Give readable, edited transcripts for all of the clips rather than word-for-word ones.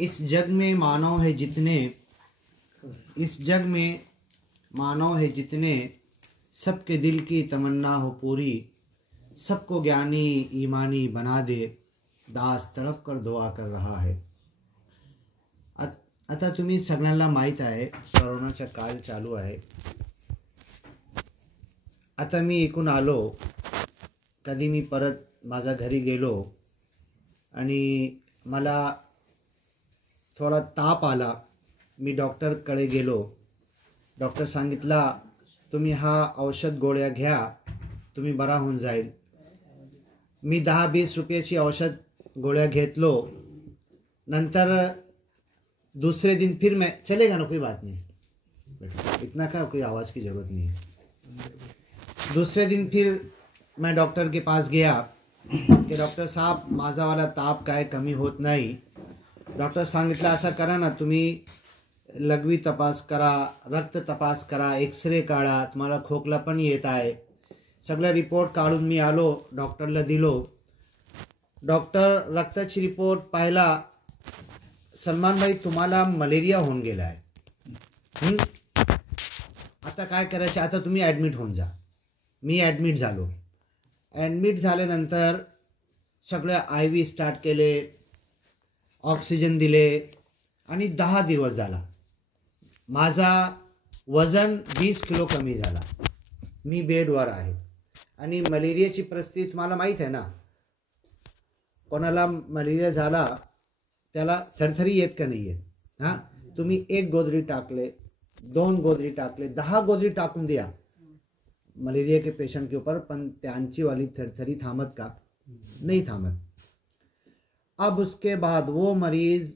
इस जग में मानव है जितने, इस जग में मानव है जितने, सबके दिल की तमन्ना हो पूरी, सबको ज्ञानी ईमानी बना दे, दास तड़प कर दुआ कर रहा है. आता तुम्ही सगळ्यांना माहीत आहे कोरोनाचा काळ चालू आहे. आता मी इकडून आलो, कधी मी परत माझ्या घरी गेलो आणि मला थोडा ताप आला. मी डॉक्टरकडे गेलो. डॉक्टर सांगितला तुम्ही हा औषध गोळ्या घ्या, तुम्ही बरा होऊन जाईल. मी 10-20 रुपयाची औषध गोळ्या घेतलो. नंतर दूसरे दिन फिर मैं, चलेगा ना कोई बात नहीं, इतना का कोई आवाज़ की ज़रूरत नहीं है. दूसरे दिन फिर मैं डॉक्टर के पास गया कि डॉक्टर साहब माझा वाला ताप काय कमी होत नाही. डॉक्टर सांगितलं असं करा ना, तुम्ही लघवी तपास करा, रक्त तपास करा, एक्सरे काढा, तुम्हाला खोकला पण येत आहे. सगळं रिपोर्ट काढून मी आलो, डॉक्टरला दिलो. डॉक्टर रक्ताची रिपोर्ट पाहिला. सलमान भाई तुम्हाला मलेरिया होऊन गेला आहे. आता काय करायचं, आता तुम्ही ॲडमिट होऊन जा. मी ॲडमिट झालो. ॲडमिट झाल्यानंतर सगळे IV स्टार्ट केले, ऑक्सिजन दिले आणि 10 दिवस झाला. माझा वजन 20 किलो कमी झाला. मी बेडवर आहे. आणि मलेरियाची परिस्थिती तुम्हाला माहीत आहे ना, कोणाला मलेरिया झाला त्याला थरथरी येत का नाही येत. हां, तुम्ही 1 गोदरी टाकले, 2 गोदरी टाकले, 10 गोदरी टाकून द्या मलेरिया के पेशेंट के ऊपर, पण त्यांची वाली थरथरी थामत का नहीं थामत. अब उसके बाद वो मरीज,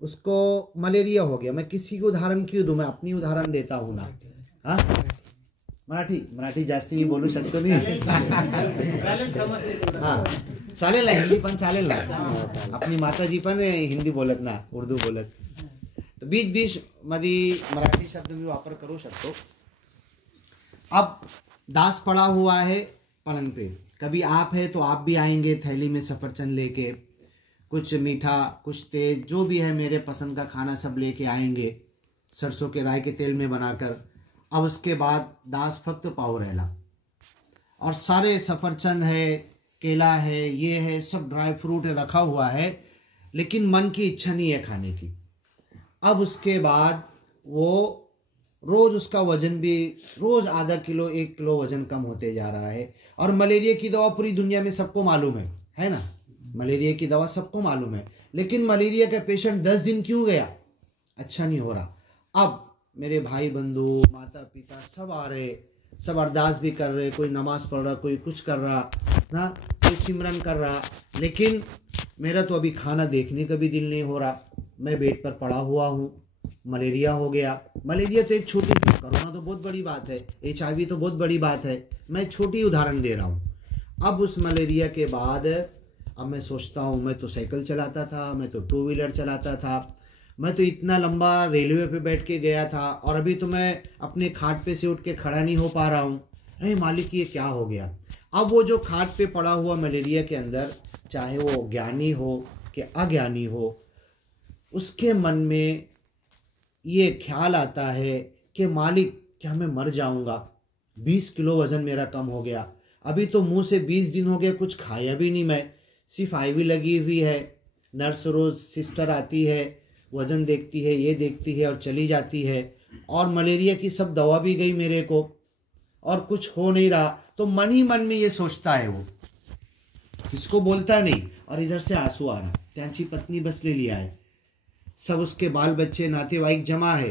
उसको मलेरिया हो गया. मैं किसी को उदाहरण क्यों दूं, मैं अपनी उदाहरण देता हूँ ना. हाँ, मराठी जास्ती मी बोलू शकतो नाही. हां, चालेल ना, हिंदी पण चालेल ना. अपनी माताजी पण हिंदी बोलत ना, उर्दू बोलत. तो बीच मध्ये मराठी शब्द मी वापर करू शकतो. अब दास पड़ा हुआ है पलंग पे. कभी आप है तो आप भी आएंगे थैली में सफरचंद लेके, कुछ मीठा कुछ तेज, जो भी है मेरे पसंद का खाना सब लेके आएंगे, सरसों के राई के तेल में बनाकर. अब उसके बाद दास फक्त पाव रहेला और सारे सफरचंद है, केला है, ये है, सब ड्राई फ्रूट रखा हुआ है, लेकिन मन की इच्छा नहीं है खाने की. अब उसके बाद वो रोज़ उसका वजन भी रोज़ आधा किलो 1 किलो वजन कम होते जा रहा है. और मलेरिया की दवा पूरी दुनिया में सबको मालूम है ना. मलेरिया की दवा सबको मालूम है, लेकिन मलेरिया का पेशेंट 10 दिन क्यों गया, अच्छा नहीं हो रहा. अब मेरे भाई बंधु माता पिता सब आ रहे, सब अरदास भी कर रहे, कोई नमाज पढ़ रहा, कोई कुछ कर रहा ना, कोई सिमरन कर रहा, लेकिन मेरा तो अभी खाना देखने का भी दिल नहीं हो रहा. मैं बेड पर पड़ा हुआ हूँ, मलेरिया हो गया. मलेरिया तो एक छोटी, कोरोना तो बहुत बड़ी बात है, HIV तो बहुत बड़ी बात है, मैं छोटी उदाहरण दे रहा हूँ. अब उस मलेरिया के बाद अब मैं सोचता हूँ, मैं तो साइकिल चलाता था, मैं तो 2 व्हीलर चलाता था, मैं तो इतना लंबा रेलवे पे बैठ के गया था, और अभी तो मैं अपने खाट पे से उठ के खड़ा नहीं हो पा रहा हूँ. अरे मालिक ये क्या हो गया. अब वो जो खाट पे पड़ा हुआ मलेरिया के अंदर, चाहे वो ज्ञानी हो कि अज्ञानी हो, उसके मन में ये ख्याल आता है कि मालिक क्या मैं मर जाऊंगा. 20 किलो वज़न मेरा कम हो गया. अभी तो मुंह से 20 दिन हो गया कुछ खाया भी नहीं, मैं सिर्फ IV लगी हुई है. नर्स रोज़ सिस्टर आती है, वज़न देखती है, ये देखती है और चली जाती है. और मलेरिया की सब दवा भी गई मेरे को, और कुछ हो नहीं रहा. तो मन ही मन में ये सोचता है, वो किसको बोलता नहीं. और इधर से आंसू आ रहा, त्यांची पत्नी बसलेली आहे, सब उसके बाल बच्चे नातेवाईक जमा है,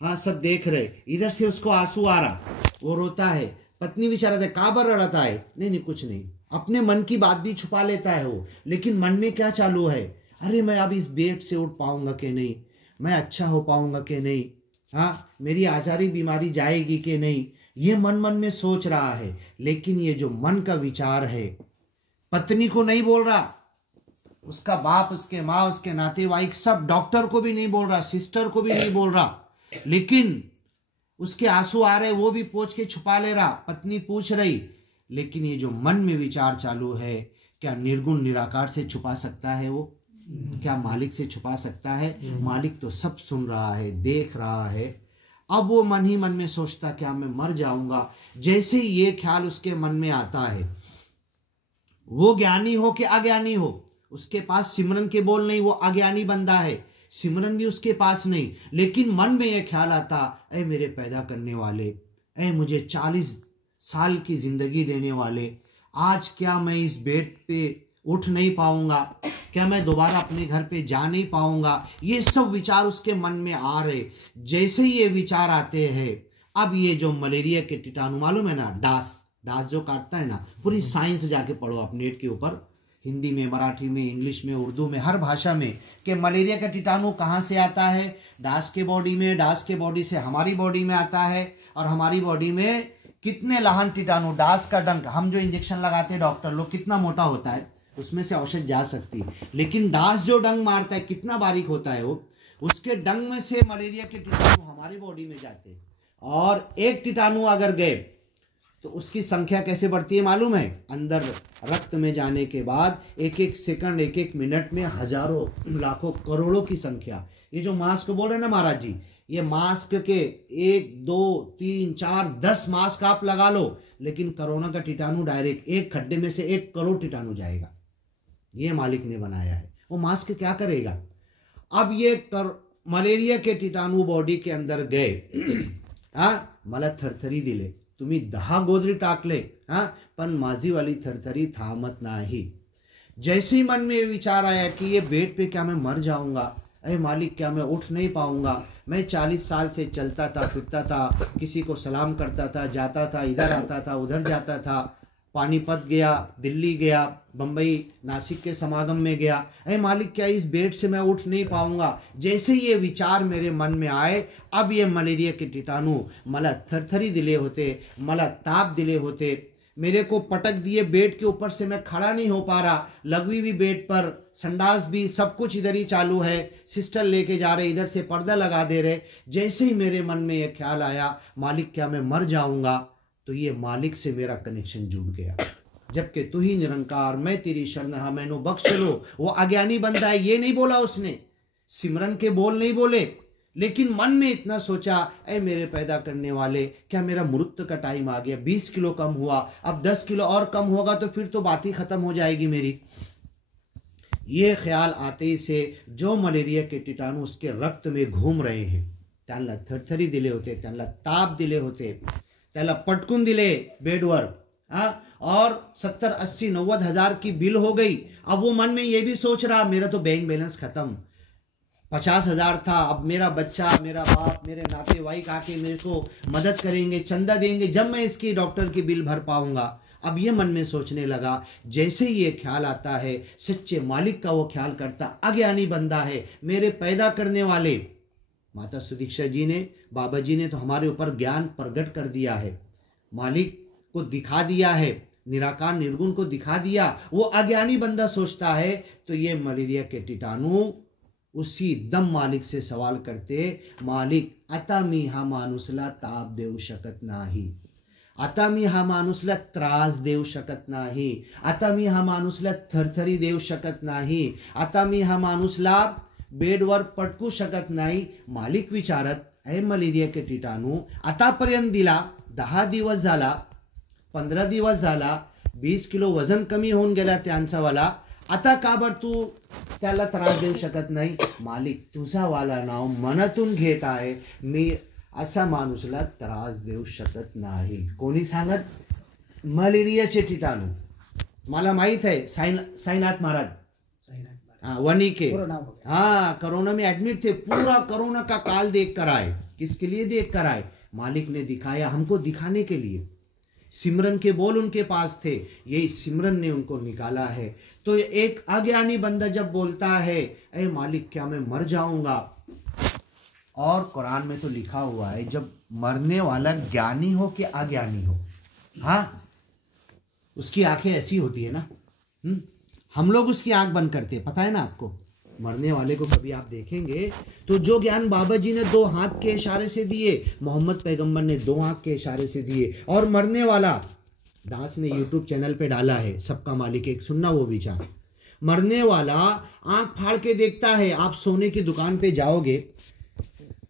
हाँ सब देख रहे. इधर से उसको आंसू आ रहा, वो रोता है. पत्नी विचारता है का बर रड़ता है, नहीं कुछ नहीं. अपने मन की बात भी छुपा लेता है वो, लेकिन मन में क्या चालू है, अरे मैं अब इस बेड से उठ पाऊंगा कि नहीं, मैं अच्छा हो पाऊंगा कि नहीं, हाँ मेरी आजारी बीमारी जाएगी कि नहीं, ये मन में सोच रहा है. लेकिन ये जो मन का विचार है, पत्नी को नहीं बोल रहा, उसका बाप, उसके माँ, उसके नातेवाईक, सब, डॉक्टर को भी नहीं बोल रहा, सिस्टर को भी नहीं बोल रहा, लेकिन उसके आंसू आ रहे, वो भी पोंछ के छुपा ले रहा. पत्नी पूछ रही, लेकिन ये जो मन में विचार चालू है, क्या निर्गुण निराकार से छुपा सकता है वो? क्या मालिक से छुपा सकता है? मालिक तो सब सुन रहा है, देख रहा है। अब वो मन ही मन में सोचता क्या मैं मर जाऊंगा। जैसे ही ये ख्याल उसके मन में आता है, वो ज्ञानी हो कि अज्ञानी हो, उसके पास सिमरन के बोल नहीं, वो अज्ञानी बंदा है, सिमरन भी उसके पास नहीं, लेकिन मन में यह ख्याल आता, ऐ मेरे पैदा करने वाले, ऐ मुझे 40 साल की जिंदगी देने वाले, आज क्या मैं इस बेड पे उठ नहीं पाऊंगा? क्या मैं दोबारा अपने घर पे जा नहीं पाऊंगा? ये सब विचार उसके मन में आ रहे। जैसे ही ये विचार आते हैं, अब ये जो मलेरिया के कीटाणु, मालूम है ना, डास जो काटता है ना, पूरी साइंस जाके पढ़ो आप नेट के ऊपर, हिंदी में, मराठी में, इंग्लिश में, उर्दू में, हर भाषा में, कि मलेरिया का कीटाणु कहाँ से आता है। डास के बॉडी में, डास के बॉडी से हमारी बॉडी में आता है, और हमारी बॉडी में कितने लहान कीटाणु, डास का डंक, हम जो इंजेक्शन लगाते हैं डॉक्टर लोग, कितना मोटा होता है, उसमें से औषध जा सकती है, लेकिन डास जो डंक मारता है कितना बारीक होता है वो, उसके डंक में से मलेरिया के कीटाणु हमारी बॉडी में जाते हैं। और एक कीटाणु अगर गए तो उसकी संख्या कैसे बढ़ती है मालूम है? अंदर रक्त में जाने के बाद एक एक सेकंड, एक एक मिनट में हजारों, लाखों, करोड़ों की संख्या। ये जो मास्क बोल रहे हैं ना महाराज जी, ये मास्क के 1 2 3 4 10 मास्क आप लगा लो, लेकिन कोरोना का कीटाणु डायरेक्ट एक खड्डे में से 1 करोड़ कीटाणु जाएगा। ये मालिक ने बनाया है। वो मास्क क्या करेगा? अब ये मलेरिया के कीटाणु बॉडी के अंदर गए, मला थरथरी दिले, तुम्ही 10 गोदरी टाकले, पण माझी वाली थरथरी थामत नाही। जैसे ही मन में विचार आया कि ये बेड पे क्या मैं मर जाऊंगा, अरे मालिक क्या मैं उठ नहीं पाऊंगा, मैं 40 साल से चलता था, फिरता था, किसी को सलाम करता था, जाता था, इधर आता था, उधर जाता था, पानीपत गया, दिल्ली गया, बम्बई, नासिक के समागम में गया, अरे मालिक क्या इस बेड से मैं उठ नहीं पाऊंगा। जैसे ये विचार मेरे मन में आए, अब ये मलेरिया के कीटाणु मला थरथरी दिले होते, मला ताप दिले होते, मेरे को पटक दिए बेड के ऊपर से, मैं खड़ा नहीं हो पा रहा, लघवी भी बेड पर, संडास भी, सब कुछ इधर ही चालू है, सिस्टर लेके जा रहे, इधर से पर्दा लगा दे रहे। जैसे ही मेरे मन में यह ख्याल आया, मालिक क्या मैं मर जाऊंगा, तो ये मालिक से मेरा कनेक्शन जुड़ गया। जबकि तू ही निरंकार, मैं तेरी शरण हा, मैनो बख्श लो। वो अज्ञानी बंदा है, ये नहीं बोला उसने, सिमरन के बोल नहीं बोले, लेकिन मन में इतना सोचा, ऐ मेरे पैदा करने वाले, क्या मेरा मृत्यु का टाइम आ गया, 20 किलो कम हुआ, अब 10 किलो और कम होगा तो फिर तो बात ही खत्म हो जाएगी मेरी। ये ख्याल आते ही से जो मलेरिया के कीटाणु उसके रक्त में घूम रहे हैं, त्यांना थरथरी दिले होते, त्यांना ताप दिले होते, त्याला पटकून दिले बेडवर, और 70 80 90 हजार की बिल हो गई। अब वो मन में ये भी सोच रहा, मेरा तो बैंक बैलेंस खत्म, 50 हजार था, अब मेरा बच्चा, मेरा बाप, मेरे नातेवाईक आके मेरे को मदद करेंगे, चंदा देंगे, जब मैं इसकी डॉक्टर की बिल भर पाऊंगा। अब ये मन में सोचने लगा। जैसे ही ये ख्याल आता है, सच्चे मालिक का वो ख्याल करता, अज्ञानी बंदा है, मेरे पैदा करने वाले। माता सुदीक्षा जी ने, बाबा जी ने तो हमारे ऊपर ज्ञान प्रकट कर दिया है, मालिक को दिखा दिया है, निराकार निर्गुण को दिखा दिया। वो अज्ञानी बंदा सोचता है, तो ये मलेरिया के कीटाणु उसी दम मालिक से सवाल करते, मालिक आता मी हा माणूसला ताप देऊ शकत नाही, आता मी हा माणूसला त्रास देऊ शकत नाही, आता मी हा माणूसला थरथरी देऊ शकत नाही, आता मी हा माणूसला बेडवर पटकू शकत नाही। मालिक विचारत, ऐ मलेरिया के कीटाणू, आतापर्यंत दिला, 10 दिवस झाला, 15 दिवस झाला, 20 किलो वजन कमी होऊन गेला त्यांचा वाला, आता का बर तू त्याला त्रास देऊ शकत नाही? मालिक तुझा वाला नाव मनातून घेत आहे, मी असा माणूसला त्रास देऊ शकत नाही। कोणी सांगत? मलेरियाचे कीटाणू। मला माहित है, साईनाथ महाराज, वनी के, हाँ, कोरोना में एडमिट थे, पूरा कोरोना का काल देख कर आए। किसके लिए देख कर आए? मालिक ने दिखाया, हमको दिखाने के लिए। सिमरन के बोल उनके पास थे, यही सिमरन ने उनको निकाला है। तो एक अज्ञानी बंदा जब बोलता है, ऐ मालिक क्या मैं मर जाऊंगा, और कुरान में तो लिखा हुआ है, जब मरने वाला ज्ञानी हो कि अज्ञानी हो, हाँ, उसकी आंखें ऐसी होती है ना, हम लोग उसकी आंख बंद करते हैं, पता है ना आपको। मरने वाले को कभी आप देखेंगे तो जो ज्ञान बाबा जी ने 2 हाथ के इशारे से दिए, मोहम्मद पैगंबर ने 2 आंख के इशारे से दिए, और मरने वाला दास ने यूट्यूब चैनल पे डाला है, सबका मालिक एक, सुनना वो विचार। मरने वाला आंख फाड़ के देखता है। आप सोने की दुकान पे जाओगे,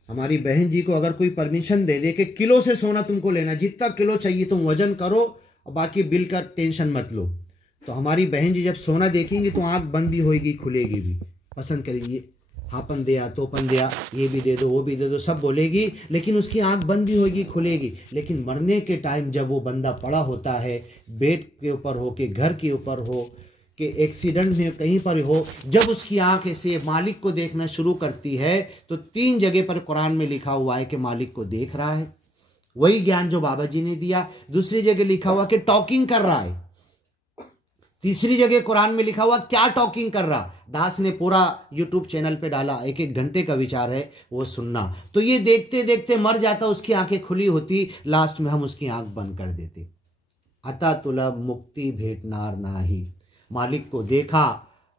हमारी बहन जी को अगर कोई परमिशन दे दे कि किलो से सोना तुमको लेना, जितना किलो चाहिए तुम वजन करो और बाकी बिल का टेंशन मत लो, तो हमारी बहन जी जब सोना देखेंगी तो आंख बंद भी होएगी, खुलेगी भी, पसंद करेंगी, हापन दिया तोपन दिया, ये भी दे दो वो भी दे दो, सब बोलेगी, लेकिन उसकी आंख बंद भी होगी खुलेगी। लेकिन मरने के टाइम जब वो बंदा पड़ा होता है, बेड के ऊपर हो के घर के ऊपर हो कि एक्सीडेंट में कहीं पर हो, जब उसकी आंख ऐसे मालिक को देखना शुरू करती है तो 3 जगह पर कुरान में लिखा हुआ है कि मालिक को देख रहा है, वही ज्ञान जो बाबा जी ने दिया। दूसरी जगह लिखा हुआ कि टॉकिंग कर रहा है। तीसरी जगह कुरान में लिखा हुआ क्या टॉकिंग कर रहा। दास ने पूरा यूट्यूब चैनल पे डाला, 1-1 घंटे का विचार है वो सुनना। तो ये देखते देखते मर जाता, उसकी आंखें खुली होती, लास्ट में हम उसकी आंख बंद कर देते। अता तुला मुक्ति भेटनार नाही। मालिक को देखा,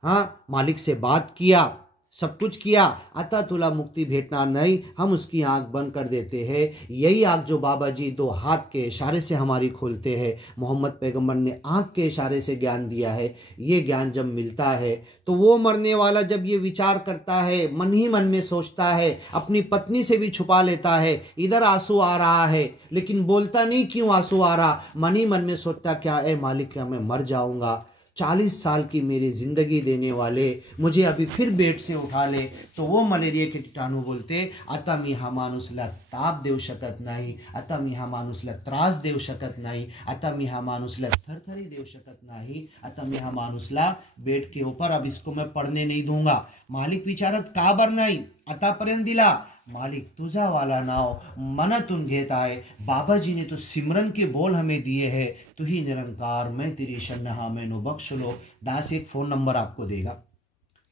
हाँ, मालिक से बात किया, सब कुछ किया, अता तुला मुक्ति भेटना नहीं, हम उसकी आंख बंद कर देते हैं। यही आंख जो बाबा जी 2 हाथ के इशारे से हमारी खोलते हैं, मोहम्मद पैगंबर ने आंख के इशारे से ज्ञान दिया है। ये ज्ञान जब मिलता है तो वो मरने वाला जब ये विचार करता है, मन ही मन में सोचता है, अपनी पत्नी से भी छुपा लेता है, इधर आंसू आ रहा है लेकिन बोलता नहीं क्यों आंसू आ रहा, मन ही मन में सोचता क्या ए मालिक, क्या मैं मर जाऊंगा, 40 साल की मेरी जिंदगी देने वाले मुझे अभी फिर बेड से उठा ले। तो वो मलेरिया के कीटाणु बोलते, आता मी हा माणूसला ताप देऊ शकत नाही, आता मी हा माणूसला त्रास देऊ शकत नाही, आता मी हा माणूसला थरथरी देऊ शकत नाही, आता मी हा माणूसला बेड के ऊपर अब इसको मैं पढ़ने नहीं दूंगा। मालिक विचारत का बर नाही, आतापर्यंत दिला, मालिक तुझा वाला नाव मनातून घेत आहे। बाबा जी ने तो सिमरन के बोल हमें दिए हैं, तू ही निरंकार मैं तेरी शरणहा मैनो बख्श लो। दास एक फ़ोन नंबर आपको देगा,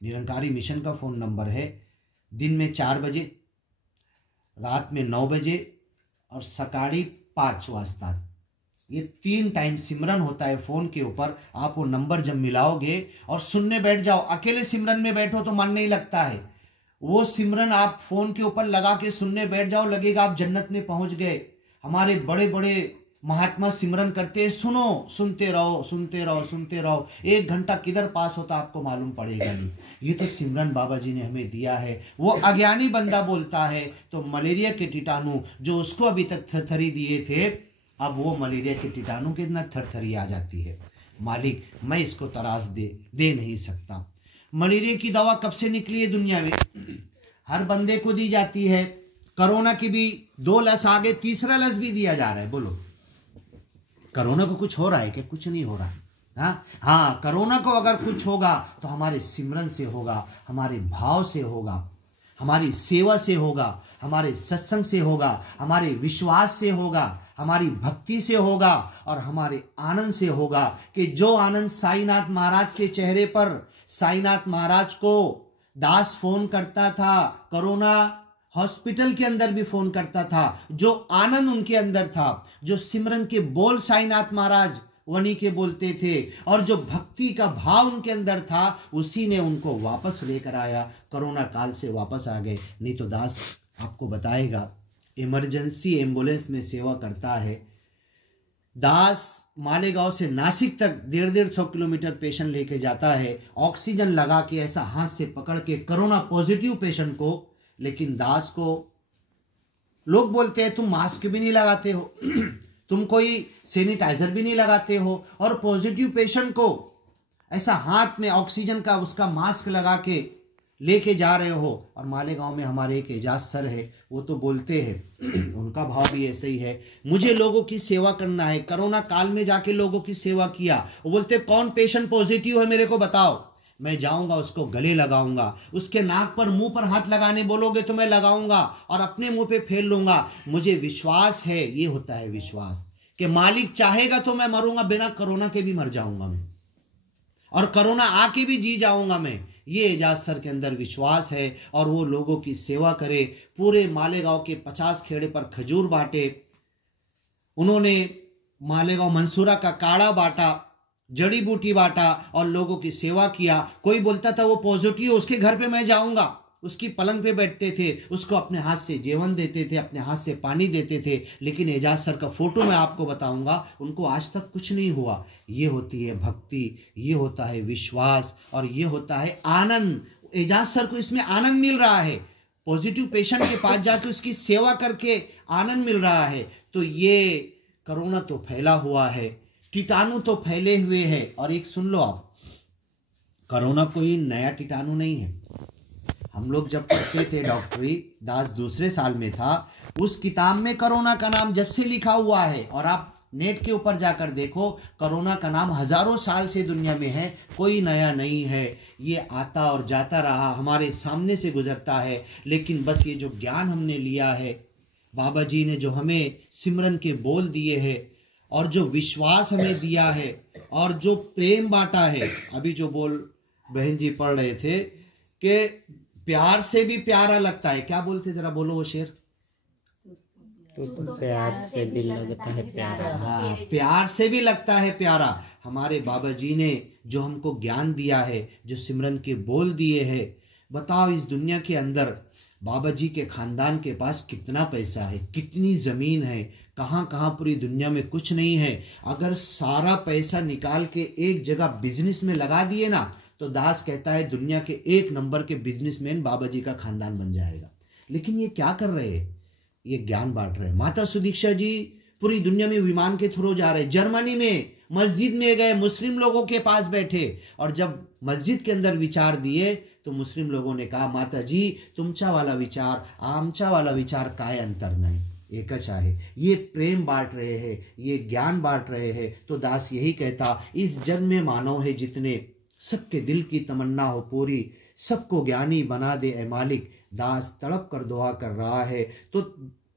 निरंकारी मिशन का फ़ोन नंबर है। दिन में 4 बजे, रात में 9 बजे और सकाळी 5 वाजता, ये 3 टाइम सिमरन होता है फ़ोन के ऊपर। आप वो नंबर जब मिलाओगे और सुनने बैठ जाओ, अकेले सिमरन में बैठो तो मन नहीं लगता है, वो सिमरन आप फोन के ऊपर लगा के सुनने बैठ जाओ, लगेगा आप जन्नत में पहुंच गए। हमारे बड़े बड़े महात्मा सिमरन करते हैं, सुनो, सुनते रहो सुनते रहो सुनते रहो, 1 घंटा किधर पास होता आपको मालूम पड़ेगा नहीं। ये तो सिमरन बाबा जी ने हमें दिया है। वो अज्ञानी बंदा बोलता है तो मलेरिया के कीटाणु जो उसको अभी तक थरथरी दिए थे, अब वो मलेरिया के कीटाणु के अंदर थरथरी आ जाती है। मालिक मैं इसको तराश दे नहीं सकता। मलेरिया की दवा कब से निकली है दुनिया में, हर बंदे को दी जाती है। कोरोना की भी 2 लस आ गए, 3रा लस भी दिया जा रहा है। बोलो कोरोना को कुछ हो रहा है क्या? कुछ नहीं हो रहा। हाँ, कोरोना को अगर कुछ होगा तो हमारे सिमरन से होगा, हमारे भाव से होगा, हमारी सेवा से होगा, हमारे सत्संग से होगा, हमारे विश्वास से होगा, हमारी भक्ति से होगा और हमारे आनंद से होगा। कि जो आनंद साईनाथ महाराज के चेहरे पर, साईनाथ महाराज को दास फोन करता था, कोरोना हॉस्पिटल के अंदर भी फोन करता था, जो आनंद उनके अंदर था, जो सिमरन के बोल साईनाथ महाराज वनी के बोलते थे और जो भक्ति का भाव उनके अंदर था, उसी ने उनको वापस लेकर आया। कोरोना काल से वापस आ गए। नहीं तो दास आपको बताएगा, इमरजेंसी एम्बुलेंस में सेवा करता है दास। मालेगांव से नासिक तक 150-150 किलोमीटर पेशेंट लेके जाता है, ऑक्सीजन लगा के ऐसा हाथ से पकड़ के कोरोना पॉजिटिव पेशेंट को। लेकिन दास को लोग बोलते हैं तुम मास्क भी नहीं लगाते हो, तुम कोई सैनिटाइजर भी नहीं लगाते हो, और पॉजिटिव पेशेंट को ऐसा हाथ में ऑक्सीजन का उसका मास्क लगा के लेके जा रहे हो। और मालेगांव में हमारे एक एजाज सर है, वो तो बोलते हैं, उनका भाव भी ऐसे ही है, मुझे लोगों की सेवा करना है। कोरोना काल में जाके लोगों की सेवा किया। वो बोलते कौन पेशेंट पॉजिटिव है मेरे को बताओ, मैं जाऊंगा उसको गले लगाऊंगा, उसके नाक पर मुंह पर हाथ लगाने बोलोगे तो मैं लगाऊंगा और अपने मुंह पे फेर लूंगा। मुझे विश्वास है, ये होता है विश्वास, कि मालिक चाहेगा तो मैं मरूंगा, बिना कोरोना के भी मर जाऊंगा मैं, और कोरोना आके भी जी जाऊंगा मैं। ये एजाज सर के अंदर विश्वास है और वो लोगों की सेवा करे। पूरे मालेगांव के 50 खेड़े पर खजूर बांटे उन्होंने, मालेगांव मंसूरा का काढ़ा बांटा, जड़ी बूटी बांटा और लोगों की सेवा किया। कोई बोलता था वो पॉजिटिव, उसके घर पे मैं जाऊंगा, उसकी पलंग पे बैठते थे, उसको अपने हाथ से जेवन देते थे, अपने हाथ से पानी देते थे। लेकिन एजाज सर का फोटो मैं आपको बताऊंगा, उनको आज तक कुछ नहीं हुआ। ये होती है भक्ति, ये होता है विश्वास, और ये होता है आनंद। एजाज सर को इसमें आनंद मिल रहा है, पॉजिटिव पेशेंट के पास जाके उसकी सेवा करके आनंद मिल रहा है। तो ये कोरोना तो फैला हुआ है, कीटाणु तो फैले हुए हैं। और एक सुन लो आप, कोरोना कोई नया कीटाणु नहीं है। हम लोग जब पढ़ते थे डॉक्टरी, दास दूसरे साल में था, उस किताब में कोरोना का नाम जब से लिखा हुआ है, और आप नेट के ऊपर जाकर देखो, कोरोना का नाम हजारों साल से दुनिया में है, कोई नया नहीं है। ये आता और जाता रहा, हमारे सामने से गुजरता है। लेकिन बस ये जो ज्ञान हमने लिया है, बाबा जी ने जो हमें सिमरन के बोल दिए हैं, और जो विश्वास हमें दिया है, और जो प्रेम बांटा है। अभी जो बोल बहन जी पढ़ रहे थे कि प्यार से भी प्यारा लगता है, क्या बोलते जरा बोलो वो शेर। तो प्यार से भी लगता है प्यारा। हाँ, प्यार से भी लगता है प्यारा। हमारे बाबा जी ने जो हमको ज्ञान दिया है, जो सिमरन के बोल दिए हैं, बताओ इस दुनिया के अंदर बाबा जी के खानदान के पास कितना पैसा है, कितनी जमीन है, कहाँ कहाँ पूरी दुनिया में कुछ नहीं है। अगर सारा पैसा निकाल के एक जगह बिजनेस में लगा दिए ना, तो दास कहता है दुनिया के 1 नंबर के बिजनेसमैन बाबा जी का खानदान बन जाएगा। लेकिन ये क्या कर रहे हैं, ये ज्ञान बांट रहे हैं। माता सुदीक्षा जी पूरी दुनिया में विमान के थ्रू जा रहे हैं। जर्मनी में मस्जिद में गए, मुस्लिम लोगों के पास बैठे, और जब मस्जिद के अंदर विचार दिए तो मुस्लिम लोगों ने कहा, माता जी तुमचा वाला विचार आमचा वाला विचार काय अंतर नहीं, एकच आहे। ये प्रेम बांट रहे हैं, ये ज्ञान बांट रहे हैं। तो दास यही कहता, इस जन्म में मानव है जितने, सबके दिल की तमन्ना हो पूरी, सबको ज्ञानी बना दे ए मालिक। दास तड़प कर दुआ कर रहा है। तो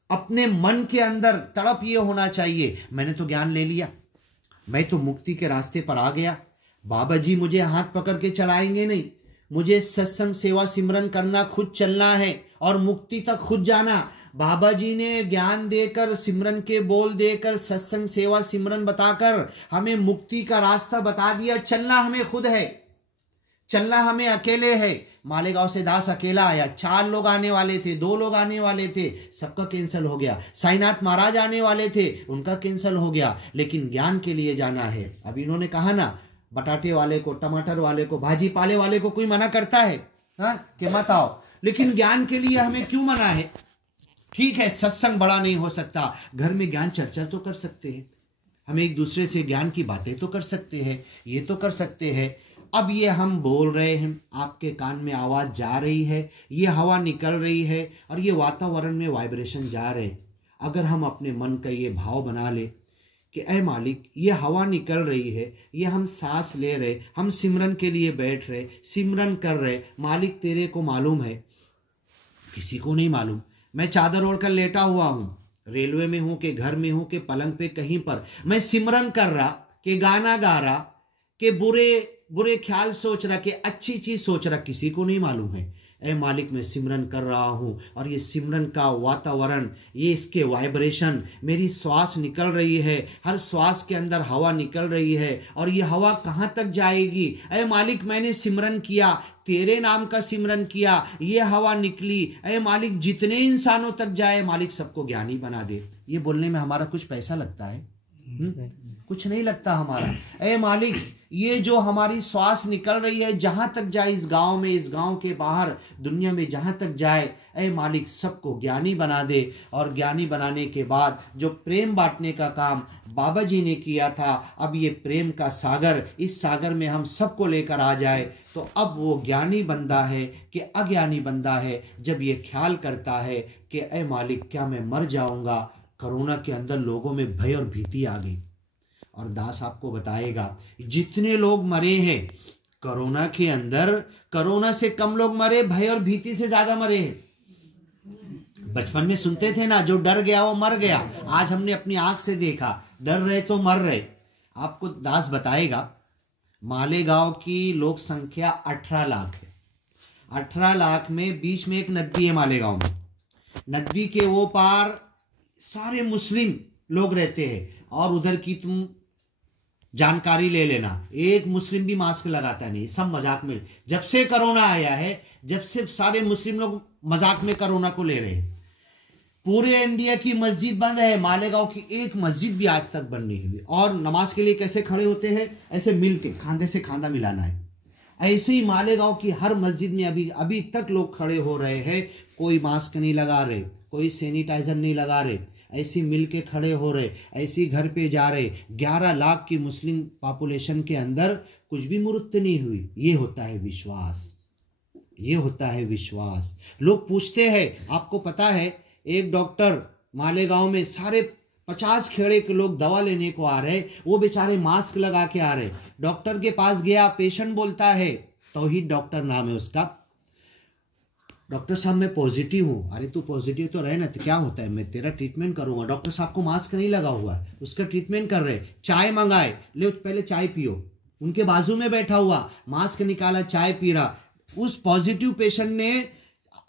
अपने मन के अंदर तड़प ये होना चाहिए, मैंने तो ज्ञान ले लिया, मैं तो मुक्ति के रास्ते पर आ गया, बाबा जी मुझे हाथ पकड़ के चलाएंगे नहीं, मुझे सत्संग सेवा सिमरन करना, खुद चलना है और मुक्ति तक खुद जाना। बाबा जी ने ज्ञान देकर, सिमरन के बोल देकर, सत्संग सेवा सिमरन बताकर हमें मुक्ति का रास्ता बता दिया। चलना हमें खुद है, चलना हमें अकेले है। मालेगांव से दास अकेला आया, 4 लोग आने वाले थे, 2 लोग आने वाले थे, सबका कैंसिल हो गया। साईनाथ महाराज आने वाले थे, उनका कैंसिल हो गया। लेकिन ज्ञान के लिए जाना है। अभी इन्होंने कहा ना, बटाटे वाले को, टमाटर वाले को, भाजी पाले वाले को कोई मना करता है कि मत आओ, लेकिन ज्ञान के लिए हमें क्यों मना है? ठीक है, सत्संग बड़ा नहीं हो सकता, घर में ज्ञान चर्चा तो कर सकते हैं, हम एक दूसरे से ज्ञान की बातें तो कर सकते हैं, ये तो कर सकते हैं। अब ये हम बोल रहे हैं, आपके कान में आवाज जा रही है, ये हवा निकल रही है, और ये वातावरण में वाइब्रेशन जा रहे हैं। अगर हम अपने मन का ये भाव बना ले कि ऐ मालिक, ये हवा निकल रही है, ये हम सांस ले रहे, हम सिमरन के लिए बैठ रहे, सिमरन कर रहे, मालिक तेरे को मालूम है, किसी को नहीं मालूम। मैं चादर ओढ़कर लेटा हुआ हूँ, रेलवे में हूँ कि घर में हूँ कि पलंग पे कहीं पर, मैं सिमरन कर रहा, कि गाना गा रहा, कि बुरे बुरे ख्याल सोच रहा, कि अच्छी चीज सोच रहा, किसी को नहीं मालूम है। ऐ मालिक मैं सिमरन कर रहा हूँ, और ये सिमरन का वातावरण, ये इसके वाइब्रेशन, मेरी श्वास निकल रही है, हर श्वास के अंदर हवा निकल रही है, और ये हवा कहाँ तक जाएगी? ऐ मालिक मैंने सिमरन किया, तेरे नाम का सिमरन किया, ये हवा निकली, ऐ मालिक जितने इंसानों तक जाए, मालिक सबको ज्ञानी बना दे। ये बोलने में हमारा कुछ पैसा लगता है? कुछ नहीं लगता हमारा। ऐ मालिक ये जो हमारी श्वास निकल रही है, जहां तक जाए, इस गांव में, इस गांव के बाहर, दुनिया में जहां तक जाए, ऐ मालिक सबको ज्ञानी बना दे। और ज्ञानी बनाने के बाद जो प्रेम बांटने का काम बाबा जी ने किया था, अब ये प्रेम का सागर, इस सागर में हम सबको लेकर आ जाए, तो अब वो ज्ञानी बंदा है कि अज्ञानी बंदा है, जब ये ख्याल करता है कि ऐ मालिक क्या मैं मर जाऊंगा। कोरोना के अंदर लोगों में भय और भीति आ गई, और दास आपको बताएगा जितने लोग मरे हैं कोरोना के अंदर, कोरोना से कम लोग मरे, भय और भीति से ज्यादा मरे हैं। बचपन में सुनते थे ना, जो डर गया वो मर गया। आज हमने अपनी आंख से देखा, डर रहे तो मर रहे। आपको दास बताएगा, मालेगांव की लोक संख्या 18 लाख है। 18 लाख में बीच में एक नदी है मालेगांव में, नदी के वो पार सारे मुस्लिम लोग रहते हैं, और उधर की तुम जानकारी ले लेना, एक मुस्लिम भी मास्क लगाता नहीं, सब मजाक में। जब से कोरोना आया है, जब से सारे मुस्लिम लोग मजाक में कोरोना को ले रहे हैं। पूरे इंडिया की मस्जिद बंद है, मालेगांव की एक मस्जिद भी आज तक बंद नहीं हुई। और नमाज के लिए कैसे खड़े होते हैं? ऐसे मिलके, खांधे से खांधा मिलाना है। ऐसे ही मालेगांव की हर मस्जिद में अभी तक लोग खड़े हो रहे हैं, कोई मास्क नहीं लगा रहे, कोई सैनिटाइजर नहीं लगा रहे, ऐसे मिल के खड़े हो रहे, ऐसे घर पे जा रहे। 11 लाख की मुस्लिम पॉपुलेशन के अंदर कुछ भी मूर्त नहीं हुई। ये होता है विश्वास, ये होता है विश्वास। लोग पूछते हैं, आपको पता है एक डॉक्टर मालेगांव में सारे 50 खेड़े के लोग दवा लेने को आ रहे, वो बेचारे मास्क लगा के आ रहे। डॉक्टर के पास गया, पेशेंट बोलता है, तौहीद डॉक्टर नाम है उसका, डॉक्टर साहब मैं पॉजिटिव हूँ। अरे तू पॉजिटिव तो रहे ना, तो क्या होता है, मैं तेरा ट्रीटमेंट करूंगा। डॉक्टर साहब को मास्क नहीं लगा हुआ है, उसका ट्रीटमेंट कर रहे। चाय मंगाए, ले पहले चाय पियो। उनके बाजू में बैठा हुआ, मास्क निकाला, चाय पी रहा। उस पॉजिटिव पेशेंट ने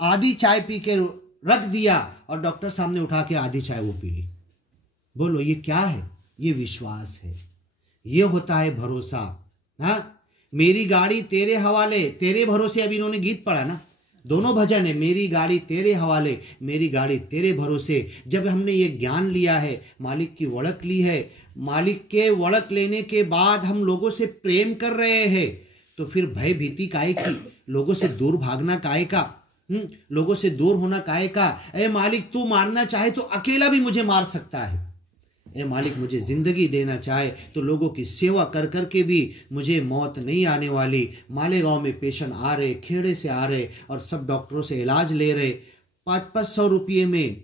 आधी चाय पी के रख दिया और डॉक्टर साहब ने उठा के आधी चाय वो पी ली। बोलो ये क्या है? ये विश्वास है, ये होता है भरोसा। हाँ, मेरी गाड़ी तेरे हवाले, तेरे भरोसे। अभी इन्होंने गीत पढ़ा ना, दोनों भजन है, मेरी गाड़ी तेरे हवाले, मेरी गाड़ी तेरे भरोसे। जब हमने ये ज्ञान लिया है, मालिक की वड़क ली है, मालिक के वड़क लेने के बाद हम लोगों से प्रेम कर रहे हैं, तो फिर भय भीति काहे की? लोगों से दूर भागना काहे का? लोगों से दूर होना काहे का? ए मालिक तू मारना चाहे तो अकेला भी मुझे मार सकता है। ए मालिक मुझे जिंदगी देना चाहे तो लोगों की सेवा कर करके भी मुझे मौत नहीं आने वाली। मालेगांव में पेशेंट आ रहे, खेड़े से आ रहे और सब डॉक्टरों से इलाज ले रहे। 500 रुपये में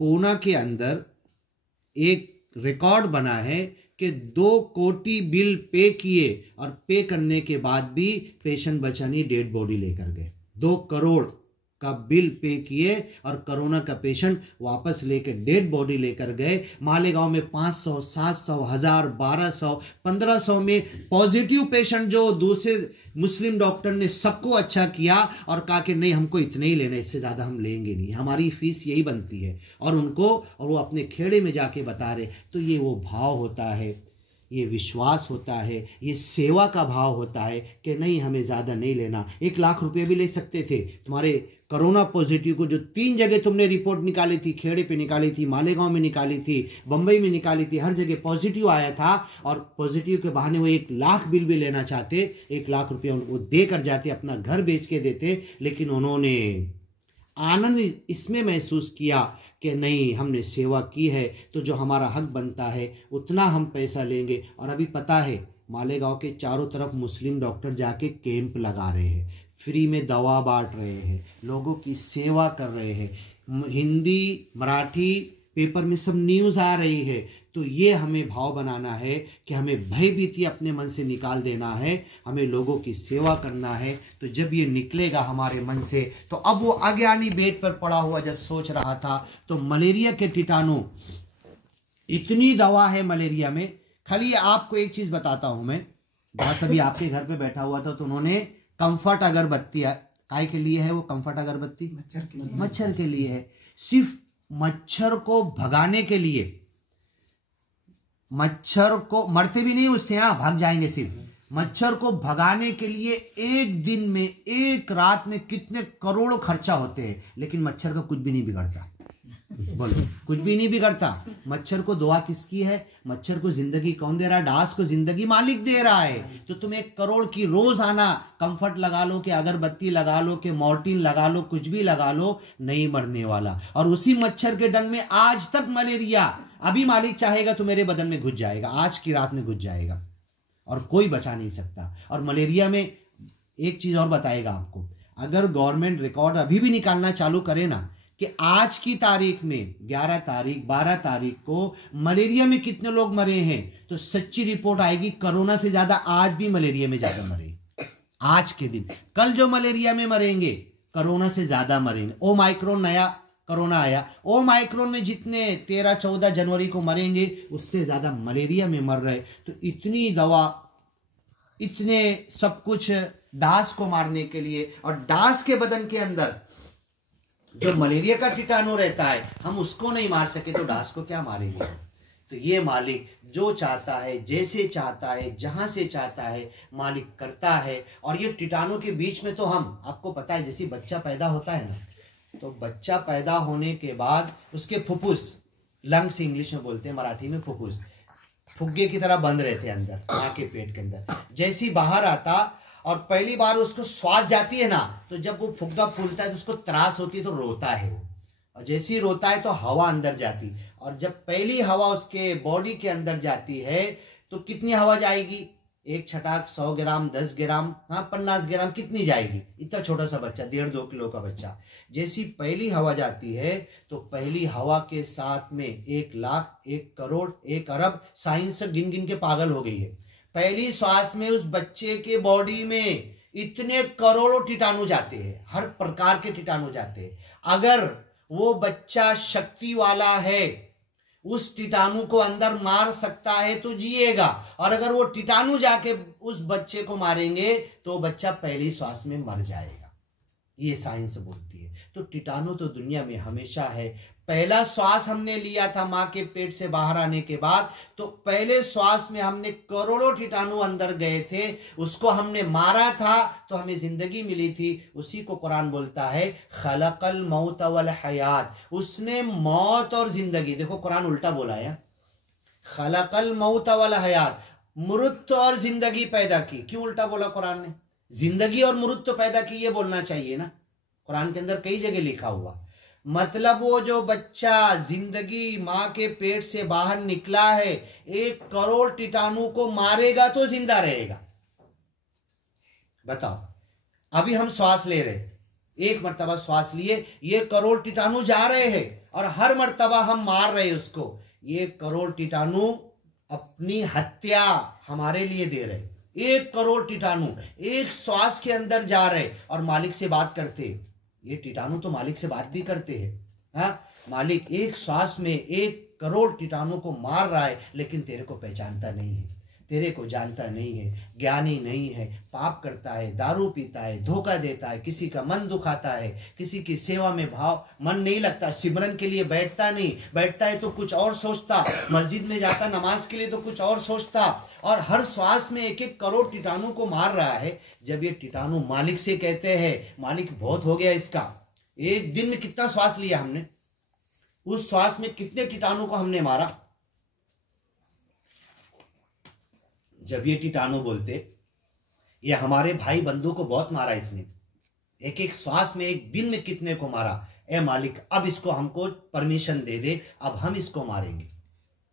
पूना के अंदर एक रिकॉर्ड बना है कि 2 कोटी बिल पे किए और पे करने के बाद भी पेशेंट बचा नहीं, डेड बॉडी लेकर गए। 2 करोड़ का बिल पे किए और कोरोना का पेशेंट वापस लेकर डेड बॉडी लेकर गए। मालेगांव में 500, 700, 1000, 1200, 1500 में पॉजिटिव पेशेंट जो दूसरे मुस्लिम डॉक्टर ने सबको अच्छा किया और कहा कि नहीं हमको इतने ही लेना, इससे ज़्यादा हम लेंगे नहीं, हमारी फीस यही बनती है। और वो अपने खेड़े में जाके बता रहे। तो ये वो भाव होता है, ये विश्वास होता है, ये सेवा का भाव होता है कि नहीं हमें ज़्यादा नहीं लेना। 1 लाख रुपए भी ले सकते थे। तुम्हारे कोरोना पॉजिटिव को जो 3 जगह तुमने रिपोर्ट निकाली थी, खेड़े पे निकाली थी, मालेगांव में निकाली थी, बम्बई में निकाली थी, हर जगह पॉजिटिव आया था। और पॉजिटिव के बहाने वो 1 लाख बिल भी लेना चाहते, 1 लाख रुपये उनको दे कर जाते, अपना घर बेच के देते। लेकिन उन्होंने आनंद इसमें महसूस किया कि नहीं हमने सेवा की है तो जो हमारा हक बनता है उतना हम पैसा लेंगे। और अभी पता है मालेगांव के चारों तरफ मुस्लिम डॉक्टर जाके कैंप लगा रहे हैं, फ्री में दवा बांट रहे हैं, लोगों की सेवा कर रहे हैं। हिंदी मराठी पेपर में सब न्यूज़ आ रही है। तो ये हमें भाव बनाना है कि हमें भयभीति अपने मन से निकाल देना है, हमें लोगों की सेवा करना है। तो जब ये निकलेगा हमारे मन से, तो अब वो अज्ञानी बेड पर पड़ा हुआ जब सोच रहा था तो मलेरिया के कीटाणु, इतनी दवा है मलेरिया में। खाली आपको एक चीज़ बताता हूँ मैं, बस अभी आपके घर पे बैठा हुआ था तो उन्होंने कंफर्ट अगरबत्ती, काय के लिए है वो कंफर्ट अगरबत्ती? मच्छर के लिए है। सिर्फ मच्छर को भगाने के लिए, मच्छर को मरते भी नहीं उससे, हाँ भाग जाएंगे। सिर्फ मच्छर को भगाने के लिए एक दिन में, एक रात में कितने करोड़ों खर्चा होते हैं, लेकिन मच्छर का कुछ भी नहीं बिगड़ता। बोलो कुछ भी नहीं बिगड़ता। मच्छर को दुआ किसकी है? मच्छर को जिंदगी कौन दे रहा है? डांस को जिंदगी मालिक दे रहा है। तो तुम 1 करोड़ की रोज आना कंफर्ट लगा लो, कि अगरबत्ती लगा लो, कि मॉर्टिन लगा लो, कुछ भी लगा लो, नहीं मरने वाला। और उसी मच्छर के डंग में आज तक मलेरिया, अभी मालिक चाहेगा तो मेरे बदन में घुस जाएगा, आज की रात में घुस जाएगा और कोई बचा नहीं सकता। और मलेरिया में एक चीज और बताएगा आपको, अगर गवर्नमेंट रिकॉर्ड अभी भी निकालना चालू करे ना कि आज की तारीख में 11 तारीख 12 तारीख को मलेरिया में कितने लोग मरे हैं, तो सच्ची रिपोर्ट आएगी कोरोना से ज्यादा आज भी मलेरिया में ज्यादा मरे। आज के दिन, कल जो मलेरिया में मरेंगे कोरोना से ज्यादा मरेंगे। ओमाइक्रोन नया कोरोना आया, ओमाइक्रोन में जितने 13-14 जनवरी को मरेंगे उससे ज्यादा मलेरिया में मर रहे। तो इतनी दवा, इतने सब कुछ डांस को मारने के लिए, और डांस के बदन के अंदर जो मलेरिया का कीटाणु रहता है, हम उसको नहीं मार सके तो डांस को क्या मारेंगे? तो तो ये मालिक जो चाहता है, जैसे चाहता है, जहां से चाहता है, मालिक करता है। और ये कीटाणु के बीच में तो हम, आपको पता है जैसे बच्चा पैदा होता है ना, तो बच्चा पैदा होने के बाद उसके फुफ्फुस, लंग्स इंग्लिश में बोलते हैं, मराठी में फुफ्फुस, फुग्गे की तरह बंद रहते हैं अंदर माँ के पेट के अंदर। जैसी बाहर आता और पहली बार उसको श्वास जाती है ना, तो जब वो फुग्गा फूलता है तो उसको त्रास होती है, तो रोता है वो। और जैसे ही रोता है तो हवा अंदर जाती, और जब पहली हवा उसके बॉडी के अंदर जाती है तो कितनी हवा जाएगी? एक छटाक 100 ग्राम, 10 ग्राम, हाँ 50 ग्राम, कितनी जाएगी? इतना छोटा सा बच्चा, 1.5-2 किलो का बच्चा, जैसी पहली हवा जाती है तो पहली हवा के साथ में 1 लाख, 1 करोड़, 1 अरब, साइंस गिन गिन के पागल हो गई है। पहली श्वास में उस बच्चे के बॉडी में इतने करोड़ों कीटाणु जाते हैं, हर प्रकार के कीटाणु जाते हैं। अगर वो बच्चा शक्ति वाला है, उस कीटाणु को अंदर मार सकता है तो जिएगा, और अगर वो कीटाणु जाके उस बच्चे को मारेंगे तो बच्चा पहली श्वास में मर जाएगा। ये साइंस बोलती है। तो कीटाणु तो दुनिया में हमेशा है। पहला श्वास हमने लिया था माँ के पेट से बाहर आने के बाद, तो पहले श्वास में हमने करोड़ों कीटाणु अंदर गए थे, उसको हमने मारा था तो हमें जिंदगी मिली थी। उसी को कुरान बोलता है खलकल मौत वल हयात, उसने मौत और जिंदगी, देखो कुरान उल्टा बोला है, खलकल मौत वल हयात, मृत्यु और जिंदगी पैदा की। क्यों उल्टा बोला कुरान ने? जिंदगी और मृत्यु पैदा की, ये बोलना चाहिए ना, कुरान के अंदर कई जगह लिखा हुआ। मतलब वो जो बच्चा जिंदगी माँ के पेट से बाहर निकला है, 1 करोड़ कीटाणु को मारेगा तो जिंदा रहेगा। बताओ, अभी हम श्वास ले रहे, एक मर्तबा श्वास लिए, ये करोड़ कीटाणु जा रहे हैं, और हर मर्तबा हम मार रहे उसको, ये करोड़ कीटाणु अपनी हत्या हमारे लिए दे रहे। 1 करोड़ कीटाणु एक श्वास के अंदर जा रहे और मालिक से बात करते। ये कीटाणु तो मालिक से बात भी करते हैं। हाँ, मालिक एक श्वास में 1 करोड़ कीटाणु को मार रहा है, लेकिन तेरे को पहचानता नहीं है, तेरे को जानता नहीं है, ज्ञानी नहीं है, पाप करता है, दारू पीता है, धोखा देता है, किसी का मन दुखाता है, किसी की सेवा में भाव मन नहीं लगता, सिमरन के लिए बैठता नहीं, बैठता है तो कुछ और सोचता, मस्जिद में जाता नमाज के लिए तो कुछ और सोचता, और हर श्वास में 1-1 करोड़ कीटाणु को मार रहा है। जब ये कीटाणु मालिक से कहते हैं मालिक बहुत हो गया इसका, एक दिन में कितना श्वास लिया हमने, उस श्वास में कितने कीटाणु को हमने मारा। जब ये कीटाणु बोलते ये हमारे भाई बंधु को बहुत मारा इसने, 1-1 श्वास में एक दिन में कितने को मारा, ए मालिक अब इसको हमको परमिशन दे दे, अब हम इसको मारेंगे।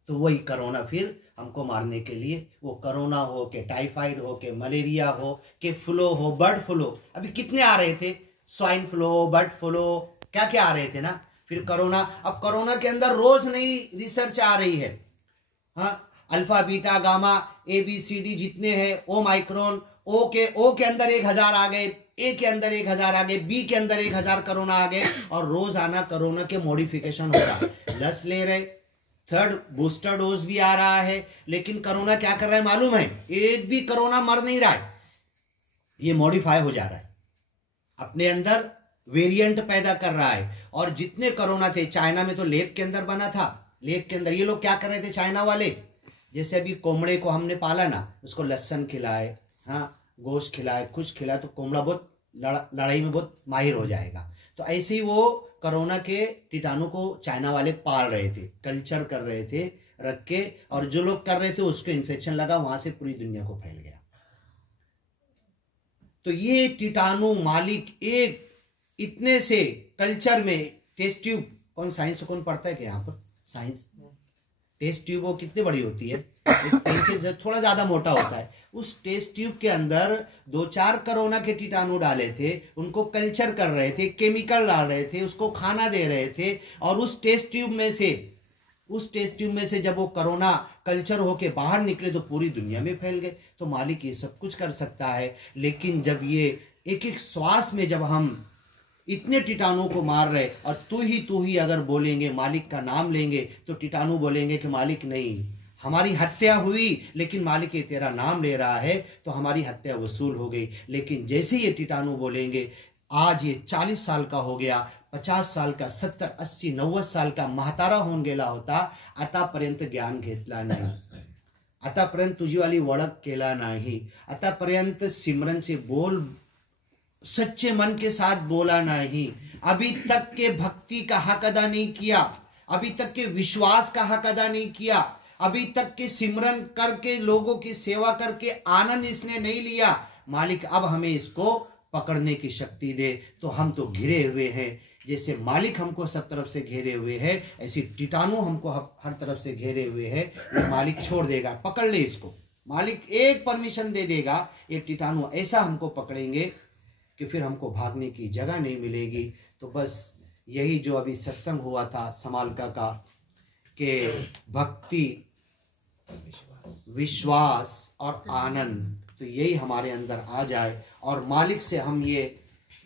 तो वही कोरोना फिर हमको मारने के लिए, वो कोरोना हो के टाइफाइड हो के मलेरिया हो के फ्लू हो, बर्ड फ्लू, अभी कितने आ रहे थे, स्वाइन फ्लू, बर्ड फ्लू, क्या क्या आ रहे थे ना, फिर कोरोना। अब कोरोना के अंदर रोज नई रिसर्च आ रही है। हाँ, अल्फा बीटा गामा ABCD जितने हैं, ओ माइक्रोन, ओ के अंदर 1000 आ गए, ए के अंदर 1000 आ गए, बी के अंदर 1000 कोरोना आ गए, और रोज आना कोरोना के मॉडिफिकेशन हो रहा है। लस ले रहे, 3rd बूस्टर डोज भी आ रहा है, लेकिन कोरोना क्या कर रहा है मालूम है, एक भी कोरोना मर नहीं रहा है, ये मॉडिफाई हो जा रहा है, अपने अंदर वेरिएंट पैदा कर रहा है। और जितने कोरोना थे, चाइना में तो लेब के अंदर बना था, लेब के अंदर ये लोग क्या कर रहे थे चाइना वाले, जैसे अभी कोमड़े को हमने पाला ना, उसको लहसुन खिलाए, हाँ गोश्त खिलाए, कुछ खिलाए, तो कोमड़ा बहुत लड़ाई में बहुत माहिर हो जाएगा। तो ऐसे ही वो कोरोना के कीटाणु को चाइना वाले पाल रहे थे, कल्चर कर रहे थे रख के, और जो लोग कर रहे थे उसको इन्फेक्शन लगा, वहां से पूरी दुनिया को फैल गया। तो ये कीटाणु मालिक एक इतने से कल्चर में, टेस्ट ट्यूब, कौन साइंस कौन पढ़ता है क्या यहाँ पर, साइंस, टेस्ट ट्यूब वो कितनी बड़ी होती है, एक पेन से थोड़ा ज्यादा मोटा होता है, उस टेस्ट ट्यूब के अंदर 2-4 कोरोना के कीटाणु डाले थे, उनको कल्चर कर रहे थे, केमिकल डाल रहे थे, उसको खाना दे रहे थे, और उस टेस्ट ट्यूब में से जब वो कोरोना कल्चर होके बाहर निकले तो पूरी दुनिया में फैल गए। तो मालिक ये सब कुछ कर सकता है, लेकिन जब ये 1-1 श्वास में जब हम इतने कीटाणु को मार रहे, और तू ही अगर बोलेंगे, मालिक का नाम लेंगे, तो कीटाणु बोलेंगे कि मालिक नहीं, हमारी हत्या हुई, लेकिन मालिक ये तेरा नाम ले रहा है तो हमारी हत्या वसूल हो गई। लेकिन जैसे ये कीटाणु बोलेंगे आज ये 40 साल का हो गया, 50 साल का, 70, 80, 90 साल का म्हातारा होऊन गेला होता, आतापर्यंत ज्ञान घेतला नाही, आतापर्यंत तुझी वाली ओळख केला नाही, आतापर्यंत सिमरनचे बोल सच्चे मन के साथ बोला नहीं, अभी तक के भक्ति का हक अदा नहीं किया, अभी तक के विश्वास का हक अदा नहीं किया, अभी तक के सिमरन करके लोगों की सेवा करके आनंद इसने नहीं लिया। मालिक अब हमें इसको पकड़ने की शक्ति दे। तो हम तो घिरे हुए हैं, जैसे मालिक हमको सब तरफ से घेरे हुए है, ऐसी कीटाणु हमको हर तरफ से घेरे हुए है। ये मालिक छोड़ देगा, पकड़ ले इसको, मालिक एक परमिशन दे देगा, ये कीटाणु ऐसा हमको पकड़ेंगे कि फिर हमको भागने की जगह नहीं मिलेगी। तो बस यही जो अभी सत्संग हुआ था समालका का, कि भक्ति, विश्वास और आनंद, तो यही हमारे अंदर आ जाए और मालिक से हम ये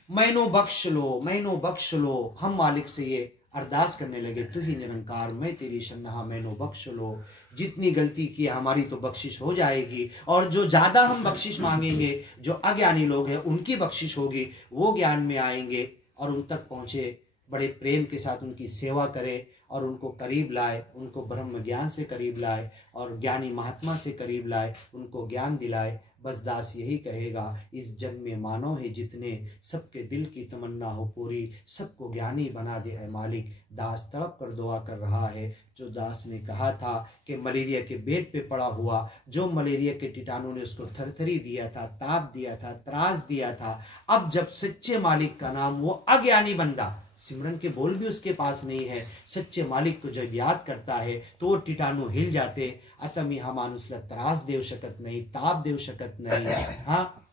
मैनो बख्श लो, मैनो बख्श लो, हम मालिक से ये अरदास करने लगे, तू ही निरंकार, मैं तेरी शरणा, मैनो बख्श लो। जितनी गलती की हमारी तो बख्शिश हो जाएगी, और जो ज्यादा हम बख्शिश मांगेंगे, जो अज्ञानी लोग हैं उनकी बख्शिश होगी, वो ज्ञान में आएंगे और उन तक पहुंचे, बड़े प्रेम के साथ उनकी सेवा करें और उनको करीब लाए, उनको ब्रह्म ज्ञान से करीब लाए और ज्ञानी महात्मा से करीब लाए, उनको ज्ञान दिलाए। बस दास यही कहेगा, इस जग में मानव है जितने, सबके दिल की तमन्ना हो पूरी, सबको ज्ञानी बना दे ऐ मालिक। दास तड़प कर दुआ कर रहा है, जो दास ने कहा था कि मलेरिया के बेड पे पड़ा हुआ, जो मलेरिया के कीटाणु ने उसको थरथरी दिया था, ताप दिया था, त्रास दिया था, अब जब सच्चे मालिक का नाम, वो अज्ञानी बंदा, सिमरन के बोल भी उसके पास नहीं है, सच्चे मालिक को जब याद करता है तो वो कीटाणु हिल जाते। आता मी हा माणूसला त्रास देऊ शकत नहीं, ताप देऊ शकत नहीं, हाँ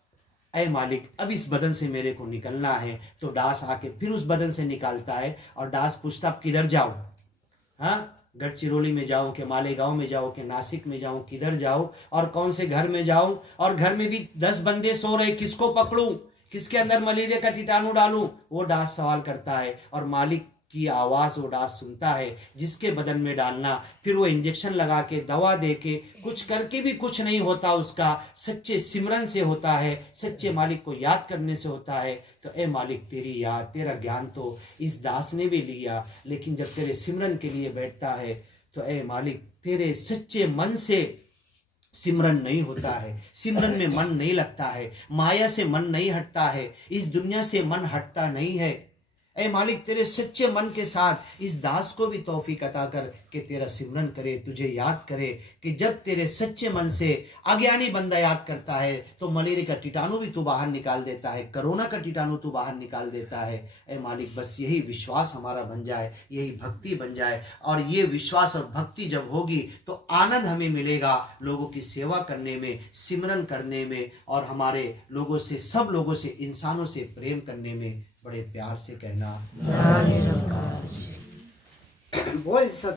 ऐ मालिक अब इस बदन से मेरे को निकलना है। तो दास आके फिर उस बदन से निकालता है और दास पूछता अब किधर जाऊं, हाँ गढ़चिरौली में जाऊं कि मालेगांव में जाऊं कि नासिक में जाऊं, किधर जाऊं और कौन से घर में जाऊं, और घर में भी 10 बंदे सो रहे, किसको पकड़ूं, किसके अंदर मलेरिया का कीटाणु डालूं, वो दास सवाल करता है। और मालिक की आवाज वो दास सुनता है, जिसके बदन में डालना, फिर वो इंजेक्शन लगा के, दवा दे के, कुछ करके भी कुछ नहीं होता उसका, सच्चे सिमरन से होता है, सच्चे मालिक को याद करने से होता है। तो ए मालिक तेरी याद, तेरा ज्ञान तो इस दास ने भी लिया, लेकिन जब तेरे सिमरन के लिए बैठता है तो ए मालिक तेरे सच्चे मन से सिमरन नहीं होता है, सिमरन में मन नहीं लगता है, माया से मन नहीं हटता है, इस दुनिया से मन हटता नहीं है। ऐ मालिक तेरे सच्चे मन के साथ इस दास को भी तौफीक अता कर कि तेरा सिमरन करे, तुझे याद करे, कि जब तेरे सच्चे मन से अज्ञानी बंदा याद करता है तो मलेरिया का कीटाणु भी तू बाहर निकाल देता है, कोरोना का कीटाणु तू बाहर निकाल देता है। ऐ मालिक बस यही विश्वास हमारा बन जाए, यही भक्ति बन जाए, और ये विश्वास और भक्ति जब होगी तो आनंद हमें मिलेगा लोगों की सेवा करने में, सिमरन करने में, और हमारे लोगों से, सब लोगों से, इंसानों से प्रेम करने में। बड़े प्यार से कहना, बोल